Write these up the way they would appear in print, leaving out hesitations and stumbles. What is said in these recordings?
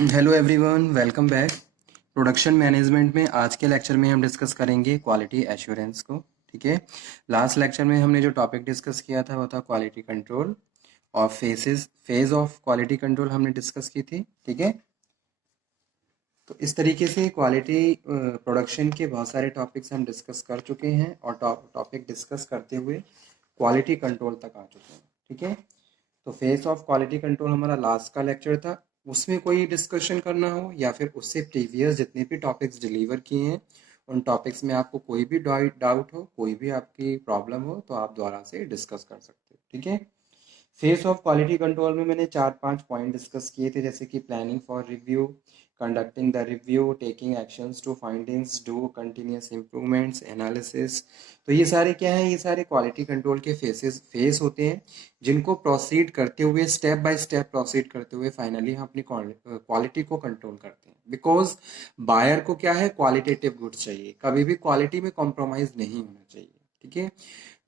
Hello everyone, welcome back. Production management में आज के लेक्चर में हम डिस्कस करेंगे क्वालिटी एश्योरेंस को। ठीक है। लास्ट लेक्चर में हमने जो टॉपिक डिस्कस किया था वो था क्वालिटी कंट्रोल और फेज ऑफ क्वालिटी कंट्रोल हमने डिस्कस की थी। ठीक है। तो इस तरीके से क्वालिटी प्रोडक्शन के बहुत सारे टॉपिक्स हम डिस्कस कर चुके हैं और टॉपिक डिस्कस करते हुए क्वालिटी कंट्रोल तक आ चुके हैं। ठीक है। तो फेस ऑफ क्वालिटी कंट्रोल हमारा लास्ट का लेक्चर था। उसमें कोई डिस्कशन करना हो या फिर उससे प्रीवियस जितने भी टॉपिक्स डिलीवर किए हैं उन टॉपिक्स में आपको कोई भी डाउट हो, कोई भी आपकी प्रॉब्लम हो, तो आप दोबारा से डिस्कस कर सकते हो। ठीक है। फेस ऑफ क्वालिटी कंट्रोल में मैंने 4-5 पॉइंट डिस्कस किए थे, जैसे कि planning for review, conducting the review, taking actions to findings, do continuous improvements, analysis. तो ये सारे क्या है, ये सारे क्वालिटी कंट्रोल के फेस होते हैं जिनको प्रोसीड करते हुए, स्टेप बाय स्टेप प्रोसीड करते हुए फाइनली हम अपनी क्वालिटी को कंट्रोल करते हैं। बिकॉज बायर को क्या है, क्वालिटेटिव गुड्स चाहिए, कभी भी क्वालिटी में कॉम्प्रोमाइज नहीं होना चाहिए। ठीक है।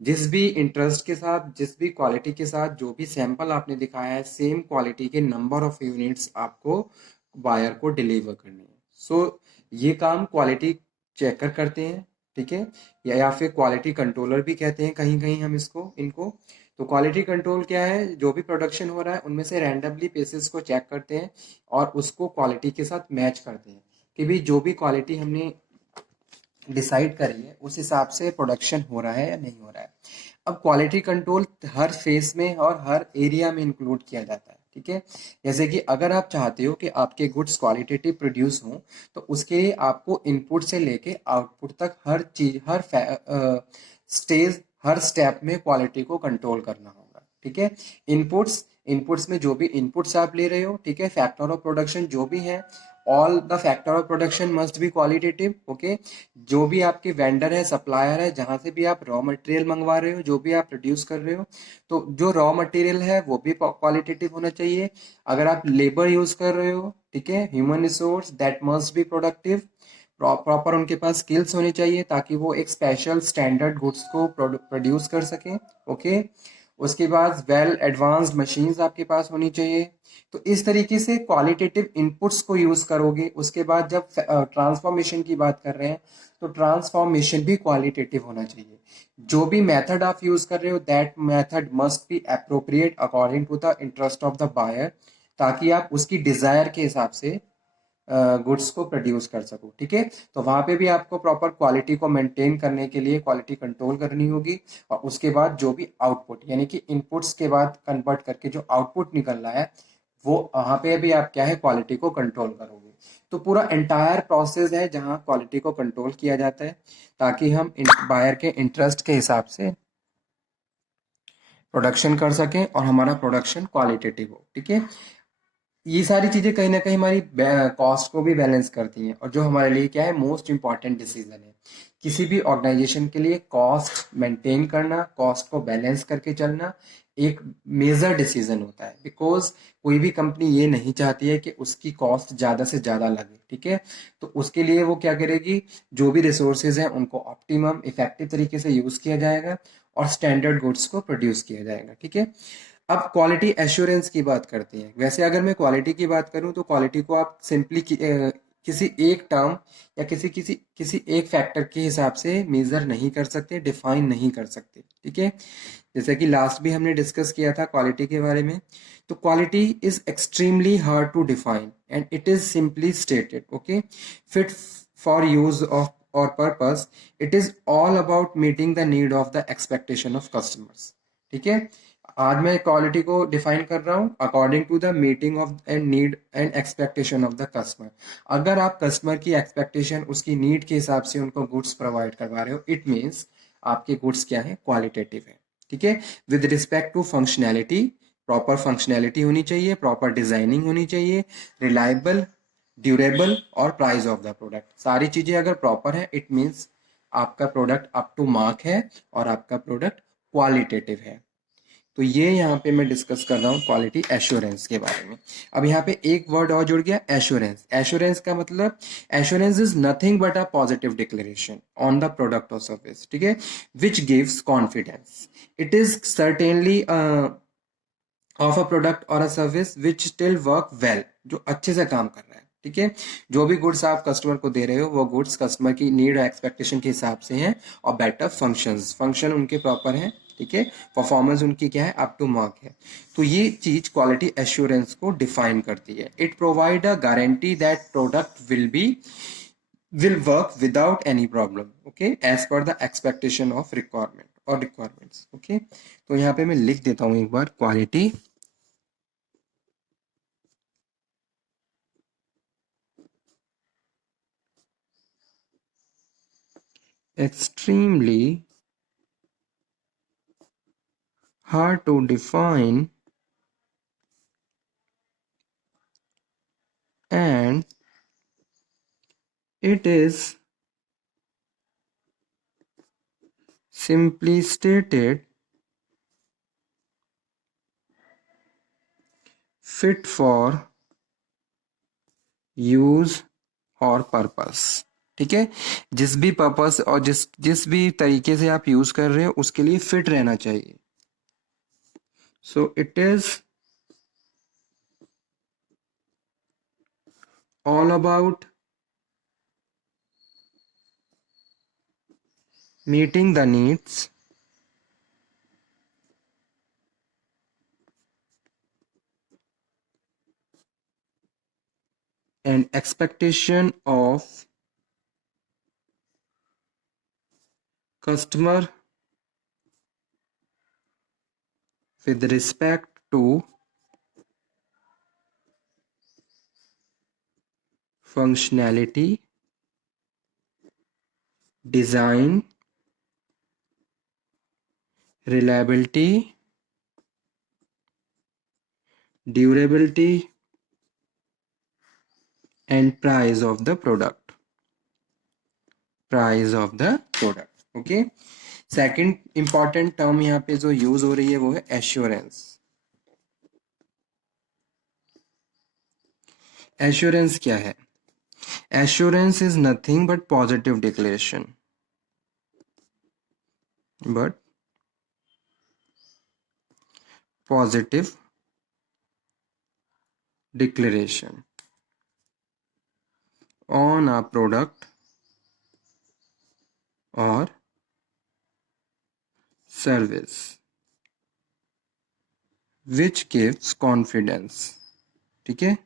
जिस भी इंटरेस्ट के साथ, जिस भी क्वालिटी के साथ जो भी सैंपल आपने दिखाया है, सेम क्वालिटी के नंबर ऑफ यूनिट्स आपको बायर को डिलीवर करनी है। सो ये काम क्वालिटी चेकर करते हैं। ठीक है। या फिर क्वालिटी कंट्रोलर भी कहते हैं कहीं कहीं हम इनको। तो क्वालिटी कंट्रोल क्या है, जो भी प्रोडक्शन हो रहा है उनमें से रैंडमली पीसेस को चेक करते हैं और उसको क्वालिटी के साथ मैच करते हैं कि भी जो भी क्वालिटी हमने डिसाइड करिए उस हिसाब से प्रोडक्शन हो रहा है या नहीं हो रहा है। अब क्वालिटी कंट्रोल हर फेस में और हर एरिया में इंक्लूड किया जाता है। ठीक है। जैसे कि अगर आप चाहते हो कि आपके गुड्स क्वालिटेटिव प्रोड्यूस हों, तो उसके लिए आपको इनपुट से लेके आउटपुट तक हर चीज, हर स्टेज, हर स्टेप में क्वालिटी को कंट्रोल करना होगा। ठीक है। इनपुट्स में जो भी इनपुट्स आप ले रहे हो, ठीक है, फैक्टर ऑफ प्रोडक्शन जो भी है, all the factor of production must be qualitative. Okay. जो भी आपके वेंडर है, सप्लायर है, जहां से भी आप रॉ मटेरियल मंगवा रहे हो, जो भी आप प्रोड्यूस कर रहे हो, तो जो रॉ मटेरियल है वो भी क्वालिटेटिव होना चाहिए। अगर आप लेबर यूज कर रहे हो, ठीक है, human resource, that must be productive. Proper उनके पास स्किल्स होनी चाहिए ताकि वो एक स्पेशल स्टैंडर्ड गुड्स को प्रोड्यूस कर सकें। ओके। उसके बाद वेल एडवांस्ड मशीन्स आपके पास होनी चाहिए। तो इस तरीके से क्वालिटेटिव इनपुट्स को यूज करोगे। उसके बाद जब ट्रांसफॉर्मेशन की बात कर रहे हैं तो ट्रांसफॉर्मेशन भी क्वालिटेटिव होना चाहिए। जो भी मेथड आप यूज कर रहे हो, that method must be appropriate according to the interest of the buyer, ताकि आप उसकी डिजायर के हिसाब से गुड्स को प्रोड्यूस कर सको। ठीक है। तो वहां पे भी आपको प्रॉपर क्वालिटी को मेंटेन करने के लिए क्वालिटी कंट्रोल करनी होगी। और उसके बाद जो भी आउटपुट, यानी कि इनपुट्स के बाद कन्वर्ट करके जो आउटपुट निकल रहा है, वो वहां पे भी आप क्या है, क्वालिटी को कंट्रोल करोगे। तो पूरा एंटायर प्रोसेस है जहां क्वालिटी को कंट्रोल किया जाता है ताकि हम बायर के इंटरेस्ट के हिसाब से प्रोडक्शन कर सकें और हमारा प्रोडक्शन क्वालिटेटिव हो। ठीक है। ये सारी चीजें कहीं ना कहीं हमारी कॉस्ट को भी बैलेंस करती हैं और जो हमारे लिए क्या है, मोस्ट इंपॉर्टेंट डिसीजन है। किसी भी ऑर्गेनाइजेशन के लिए कॉस्ट मेंटेन करना, कॉस्ट को बैलेंस करके चलना एक मेजर डिसीजन होता है। बिकॉज कोई भी कंपनी ये नहीं चाहती है कि उसकी कॉस्ट ज्यादा से ज्यादा लगे। ठीक है। तो उसके लिए वो क्या करेगी, जो भी रिसोर्सेज हैं उनको ऑप्टिमम इफेक्टिव तरीके से यूज किया जाएगा और स्टैंडर्ड गुड्स को प्रोड्यूस किया जाएगा। ठीक है। अब क्वालिटी एश्योरेंस की बात करते हैं। वैसे अगर मैं क्वालिटी की बात करूं तो क्वालिटी को आप सिंपली किसी एक टर्म या किसी किसी किसी एक फैक्टर के हिसाब से मेजर नहीं कर सकते, डिफाइन नहीं कर सकते। ठीक है। जैसे कि लास्ट भी हमने डिस्कस किया था क्वालिटी के बारे में। तो quality is extremely hard to define and it is simply stated, okay, fit for use of और purpose. It is all about meeting the need of the expectation of customers. ठीक है। आज मैं क्वालिटी को डिफाइन कर रहा हूं according to the meeting of and need and expectation of the customer. अगर आप कस्टमर की एक्सपेक्टेशन, उसकी नीड के हिसाब से उनको गुड्स प्रोवाइड करवा रहे हो, इट मीन्स आपके गुड्स क्या है, क्वालिटेटिव है। ठीक है। With respect to functionality, proper functionality होनी चाहिए, प्रॉपर डिजाइनिंग होनी चाहिए, रिलायबल, ड्यूरेबल और प्राइस ऑफ द प्रोडक्ट। सारी चीजें अगर प्रॉपर है, इट मीन्स आपका प्रोडक्ट अप टू मार्क है और आपका प्रोडक्ट क्वालिटेटिव है। तो ये यहाँ पे मैं डिस्कस कर रहा हूँ क्वालिटी एश्योरेंस के बारे में। अब यहाँ पे एक वर्ड और जुड़ गया, एश्योरेंस। एश्योरेंस का मतलब, assurance is nothing but a positive declaration on the product और सर्विस। ठीक है। Which gives confidence. It is certainly of a product और a service which still work well जो अच्छे से काम कर रहा है, ठीक है। जो भी गुड्स आप कस्टमर को दे रहे हो वो गुड्स कस्टमर की नीड और एक्सपेक्टेशन के हिसाब से हैं और बेटर फंक्शन उनके प्रॉपर हैं, ठीक है। परफॉर्मेंस उनकी क्या है, अप टू मार्क है। तो ये चीज क्वालिटी एश्योरेंस को डिफाइन करती है। It provide a guarantee that product will work without any problem, okay, as per the expectation of requirement or requirements, okay। तो यहाँ पे मैं लिख देता हूँ एक बार, quality extremely hard to define and it is simply stated fit for use और purpose, ठीक है। जिस भी पर्पस और जिस भी तरीके से आप यूज कर रहे हो उसके लिए फिट रहना चाहिए। So it is all about meeting the needs and expectation of customer with respect to functionality, design, reliability, durability and price of the product, okay। Second important term यहाँ पे जो यूज हो रही है वो है एश्योरेंस। एश्योरेंस क्या है? Assurance is nothing but positive declaration, but positive declaration on a product or service which gives confidence, ठीक है।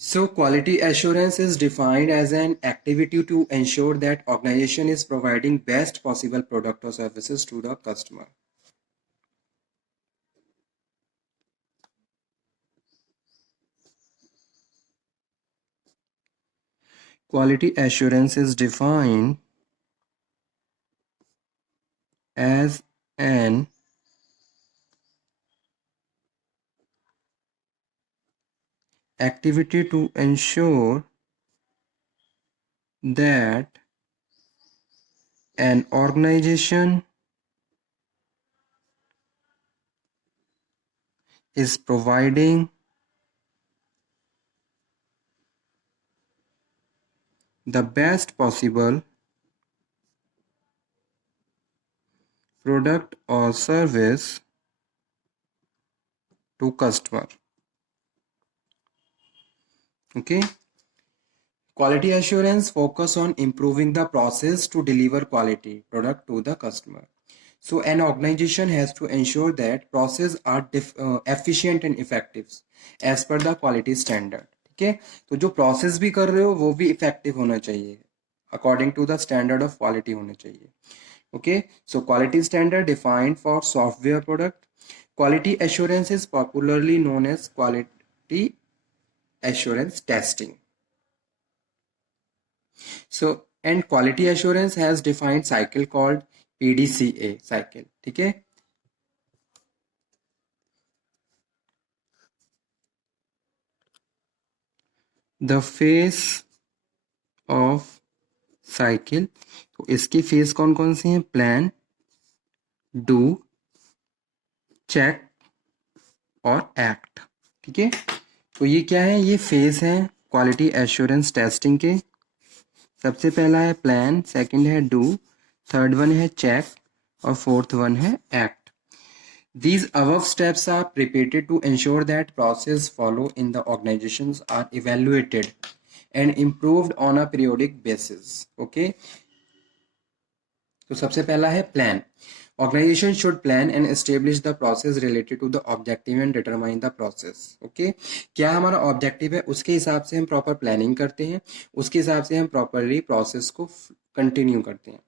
So quality assurance is defined as an activity to ensure that organization is providing best possible product or services to the customer. Quality assurance is defined as an activity to ensure that an organization is providing the best possible product or service to customer, okay। Quality assurance focus on improving the process to deliver quality product to the customer. So an organization has to ensure that process are efficient and effective as per the quality standard, ठीक है। तो जो process भी कर रहे हो वो भी इफेक्टिव होना चाहिए, according to the standard of quality होना चाहिए, okay। So quality standard defined for software product. Quality assurance is popularly known as quality assurance testing. So and quality assurance has defined cycle called PDCA cycle, ठीक है। The phase of cycle, तो इसके phase कौन कौन से हैं? Plan, do, check और act, ठीक है। तो ये क्या है? ये फेज है क्वालिटी एश्योरेंस टेस्टिंग के। सबसे पहला है प्लान, सेकंड है डू, थर्ड वन है चेक और फोर्थ वन है act. These above steps are repeated to ensure that process follow in the organizations are evaluated and improved on a periodic basis. Okay. तो सबसे पहला है plan. Organization should plan and establish the process related to the objective and determine the process. Okay. क्या हमारा objective है उसके हिसाब से हम proper planning करते हैं, उसके हिसाब से हम properly process को continue करते हैं.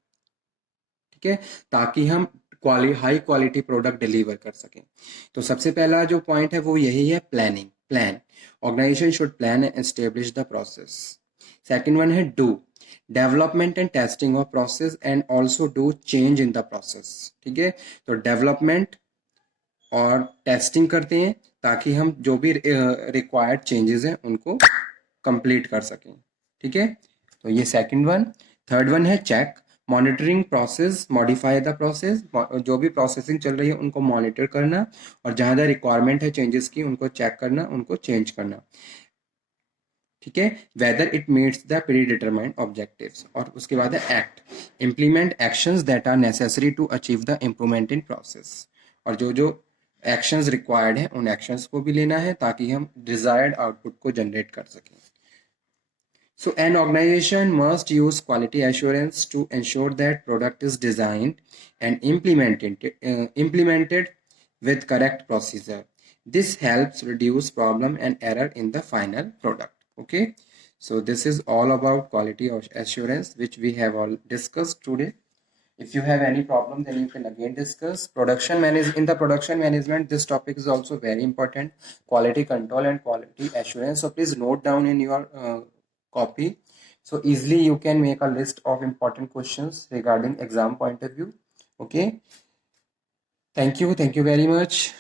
ठीक है, ताकि हम हाई क्वालिटी प्रोडक्ट डिलीवर कर सकें. तो सबसे पहला जो पॉइंट है वो यही है planning. Plan. Organisation should plan and establish the process. Second one है do. Development and testing of process and also do change in the process. ठीक है, तो डेवलपमेंट और टेस्टिंग करते हैं ताकि हम जो भी रिक्वायर्ड चेंजेस हैं उनको कंप्लीट कर सकें. ठीक है, तो ये सेकंड वन. थर्ड वन है check. Monitoring process, modify the process. जो भी प्रोसेसिंग चल रही है उनको मॉनिटर करना और जहां जहां रिक्वायरमेंट है चेंजेस की उनको चेक करना, उनको चेंज करना. ठीक है, whether it meets the predetermined objectives. और उसके बाद है act. Implement actions that are necessary to achieve the improvement in process. और जो जो एक्शंस रिक्वायर्ड है उन एक्शंस को भी लेना है ताकि हम डिजायर्ड आउटपुट को जनरेट कर सकें. So an organization must use quality assurance to ensure that product is designed and implemented with correct procedure. This helps reduce problem and error in the final product. Okay. So this is all about quality assurance which we have all discussed today. If you have any problem, then you can again discuss. In the production management, this topic is also very important. Quality control and quality assurance. So please note down in your copy. So easily you can make a list of important questions regarding exam point of view. Okay. Thank you. Thank you very much.